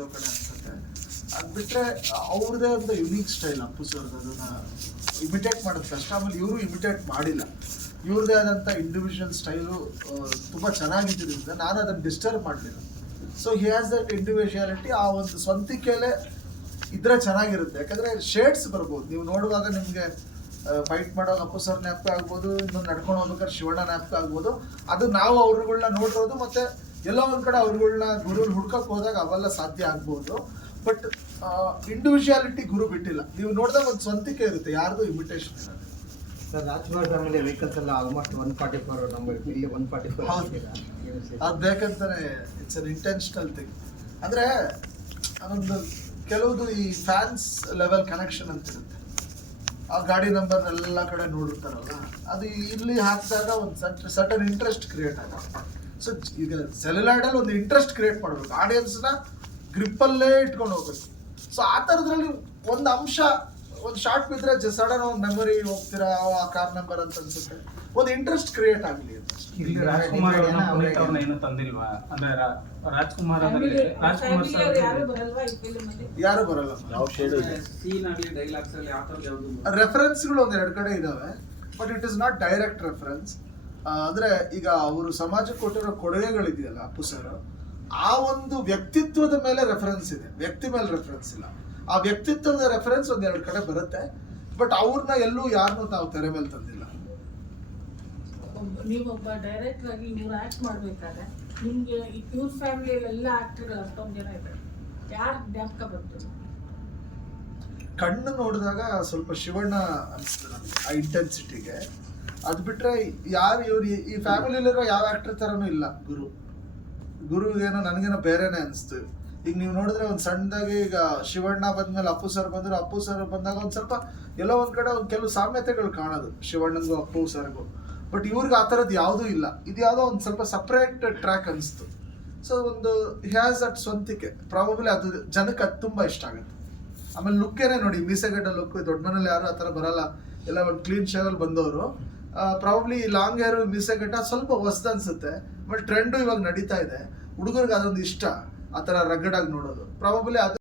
ಅನ್ಸುತ್ತೆ. ಅದು ಬಿಟ್ಟರೆ ಅವ್ರದೇ ಆದ ಯುನೀಕ್ ಸ್ಟೈಲ್ ಅಪ್ಪು ಸರ್ದು ಅದನ್ನ ಇಮಿಟೇಟ್ ಮಾಡೋದು ಕಷ್ಟ ಆಮೇಲೆ ಇವರು ಇಮಿಟೇಟ್ ಮಾಡಿಲ್ಲ. ಇವ್ರದೇ ಆದಂಥ ಇಂಡಿವಿಜುವಲ್ ಸ್ಟೈಲು ತುಂಬ ಚೆನ್ನಾಗಿದ್ದರಿಂದ ನಾನು ಅದನ್ನು ಡಿಸ್ಟರ್ಬ್ ಮಾಡಲಿಲ್ಲ. So he has that individuality ಆ ಒಂದು ಸ್ವಂತಿಕೆಯಲ್ಲೇ ಇದ್ರೆ ಚೆನ್ನಾಗಿರುತ್ತೆ. ಯಾಕಂದರೆ ಶೇಡ್ಸ್ ಬರ್ಬೋದು. ನೀವು ನೋಡುವಾಗ ನಿಮಗೆ ಫೈಟ್ ಮಾಡೋ ಅಪ್ಪು ಸರ್ ನ್ಯಾಪ್ಕ ಆಗ್ಬೋದು, ಇನ್ನು ನಡ್ಕೊಂಡು ಹೋಗ್ಬೇಕಾದ್ರೆ ಶಿವಣ್ಣ ಜ್ಞಾಪಕ ಆಗ್ಬೋದು. ಅದು ನಾವು ಅವ್ರಗಳನ್ನ ನೋಡಿರೋದು ಮತ್ತೆ ಎಲ್ಲೋ ಒಂದ್ ಕಡೆ ಅವ್ರುಗಳನ್ನ ಗುರು ಹುಡ್ಕಕ್ ಹೋದಾಗ ಅವೆಲ್ಲ ಸಾಧ್ಯ ಆಗ್ಬೋದು. ಬಟ್ ಇಂಡಿವಿಜುವಾಲಿಟಿ ಗುರು ಬಿಟ್ಟಿಲ್ಲ. ನೀವು ನೋಡಿದಾಗ ಒಂದು ಸ್ವಂತಿಕೆ ಇರುತ್ತೆ ಯಾರ್ದು ಇಮಿಟೇಷನ್ ಇರೋದು ಸರ್ ರಾಜ್ಕುಮಾರ್ ಫ್ಯಾಮಿಲಿ ವೆಹಿಕಲ್ಸ್ ಎಲ್ಲ almost one forty four number ಇಲ್ಲಿ ಒನ್ ಫಾರ್ಟಿ ಫೋರ್. ಅದು ಬೇಕಂತಾನೆ ಇಟ್ಸ್ ಅನ್ ಇಂಟೆನ್ಷನಲ್ ಥಿಂಗ್ ಅಂದ್ರೆ ಅದೊಂದು ಕೆಲವುದು ಈ ಫ್ಯಾನ್ಸ್ ಲೆವೆಲ್ ಕನೆಕ್ಷನ್ ಅಂತ ಇರುತ್ತೆ. ಆ ಗಾಡಿ ನಂಬರ್ ಎಲ್ಲ ಕಡೆ ನೋಡಿರ್ತಾರಲ್ಲ ಅದು ಇಲ್ಲಿ ಹಾಕಿದಾಗ ಒಂದು ಸಟನ್ ಇಂಟ್ರೆಸ್ಟ್ ಕ್ರಿಯೇಟ್ ಆಗುತ್ತೆ. ಸೊ ಈಗ ಸೆಲ್ಯುಲಾಯ್ಡಲ್ಲಿ ಒಂದು ಇಂಟ್ರೆಸ್ಟ್ ಕ್ರಿಯೇಟ್ ಮಾಡಬೇಕು. ಆಡಿಯನ್ಸ್ನ ಗ್ರಿಪ್ಪಲ್ಲೇ ಇಟ್ಕೊಂಡು ಹೋಗ್ಬೇಕು. ಸೊ ಆ ಥರದ್ರಲ್ಲಿ ಒಂದು ಅಂಶ ಒಂದು ಶಾರ್ಟ್ ಬಿದ್ದರೆ ಸಡನ್ ಒಂದು ಮೆಮೊರಿ ಹೋಗ್ತೀರಾ? ಆ ಕಾರ್ ನಂಬರ್ ಅಂತ ಅನ್ಸುತ್ತೆ. ಒಂದು ಇಂಟ್ರೆಸ್ಟ್ ಕ್ರಿಯೇಟ್ ಆಗಲಿ ಅಂತ. ಇಲ್ಲಿ ರಾಜ್ಕುಮಾರ್ ಅವ್ರನ್ನ ಏನು ತಂದಿಲ್ವಾ? ಅಂದ್ರೆ ರಾಜ್ಕುಮಾರ್ ಅಂದ್ರೆ ರಾಜ್ಕುಮಾರ್ ಸರ್ ಯಾರು ಬರಲ್ವಾ ಈ ಫಿಲ್ಮ್ ಅಲ್ಲಿ? ಯಾರು ಬರಲ್ಲ ಯಾವ ಶೇಡ್ ಸೀನ್ ಆಗ್ಲಿ ಡೈಲಾಗ್ಸ್ ಅಲ್ಲಿ ಆ ಥರದ್ದು ಯಾವ್ದು ರೆಫರೆನ್ಸ್ಗಳು ಒಂದ್ ಎರಡು ಕಡೆ ಇದಾವೆ. But it is not direct reference ಅಂದ್ರೆ ಈಗ ಅವರು ಸಮಾಜಕ್ಕೆ ಕೊಟ್ಟಿರೋ ಕೊಡುಗೆಗಳಿದೆಯಲ್ಲ ಅಪ್ಪು ಸರ್ ಆ ಒಂದು ವ್ಯಕ್ತಿತ್ವದ ಮೇಲೆ ರೆಫರೆನ್ಸ್ ಇದೆ. ವ್ಯಕ್ತಿ ಮೇಲೆ ರೆಫರೆನ್ಸ್ ಇಲ್ಲ. ಆ ವ್ಯಕ್ತಿತ್ವದ ರೆಫರೆನ್ಸ್ ಒಂದ್ ಎರಡು ಕಡೆ ಬರುತ್ತೆ. ಬಟ್ ಅವ್ರನ್ನ ಎಲ್ಲೂ ಯಾರನ್ನೂ ನಾವು ತೆರೆ ಮೇಲೆ ತಂದಿಲ್ಲ. ನೀವೊಬ್ಬ ಡೈರೆಕ್ಟರ್ ಆಗಿ ಇವ್ರು ಆಕ್ಟ್ ಮಾಡ್ಬೇಕಾದ್ರೆ ನಿಮ್ಗೆ ಇವ್ರ ಫ್ಯಾಮಿಲಿಯಲ್ಲಿ ಎಲ್ಲ ಆಕ್ಟರ್ಗಳು ಅಷ್ಟೊಂದು ಜನ ಇದ್ದಾರೆ. ಯಾರು ಜ್ಞಾಪಕ ಬಂತು? ಕಣ್ಣು ನೋಡಿದಾಗ ಸ್ವಲ್ಪ ಶಿವಣ್ಣ ಅನ್ಸ್ತದೆ ನನಗೆ ಆ ಇಂಟೆನ್ಸಿಟಿಗೆ ಅದು ಬಿಟ್ರೆ ಯಾರು ಇವ್ರು ಈ- ಫ್ಯಾಮಿಲಿಲಿರೋ ಯಾವ ಆಕ್ಟರ್ ಥರನೂ ಇಲ್ಲ ಗುರು. ಗುರು ಏನೋ ನನಗೇನೋ ಬೇರೆನೇ ಅನಿಸ್ತು. ಈಗ ನೀವು ನೋಡಿದ್ರೆ ಒಂದು ಸಣ್ಣದಾಗಿ ಈಗ ಶಿವಣ್ಣ ಬಂದ್ಮೇಲೆ ಅಪ್ಪು ಸರ್ ಬಂದ್ರು, ಅಪ್ಪು ಸರ್ ಬಂದಾಗ ಒಂದು ಸ್ವಲ್ಪ ಎಲ್ಲೋ ಒಂದು ಕಡೆ ಒಂದು ಕೆಲವು ಸಾಮ್ಯತೆಗಳು ಕಾಣೋದು ಶಿವಣ್ಣನಿಗೂ ಅಪ್ಪು ಸರ್ಗೂ. ಬಟ್ ಇವ್ರಿಗೆ ಆ ಥರದ್ದು ಯಾವುದೂ ಇಲ್ಲ. ಇದು ಯಾವುದೋ ಒಂದು ಸ್ವಲ್ಪ ಸಪ್ರೇಟ್ ಟ್ರ್ಯಾಕ್ ಅನಿಸ್ತು. ಸೊ ಒಂದು ಹ್ಯಾಸ್ ಅಟ್ ಸ್ವಂತಿಕೆ. ಪ್ರಾಬಬ್ಲಿ ಅದು ಜನಕ್ಕೆ ಅದು ತುಂಬ ಇಷ್ಟ ಆಗುತ್ತೆ. ಆಮೇಲೆ ಲುಕ್ಕೇನೆ ನೋಡಿ, ಮೀಸೆಗಡ್ಡ ಲುಕ್ ದೊಡ್ಡ ಮನೇಲಿ ಯಾರು ಆ ಥರ ಬರಲ್ಲ. ಎಲ್ಲ ಒಂದು ಕ್ಲೀನ್ ಶೇವಲ್ಲಿ ಬಂದವರು ಪ್ರಾಬಬ್ಲಿ ಲಾಂಗ್ ಹೇರ್ ಮೀಸೆಗಡ್ಡ ಸ್ವಲ್ಪ ಹೊಸ್ದು ಅನ್ಸುತ್ತೆ. ಬಟ್ ಟ್ರೆಂಡು ಇವಾಗ ನಡೀತಾ ಇದೆ. ಹುಡುಗರಿಗೆ ಅದೊಂದು ಇಷ್ಟ. ಆ ಥರ ರಗಡಾಗಿ ನೋಡೋದು. ಪ್ರಾಬಬ್ಲಿ ಅದು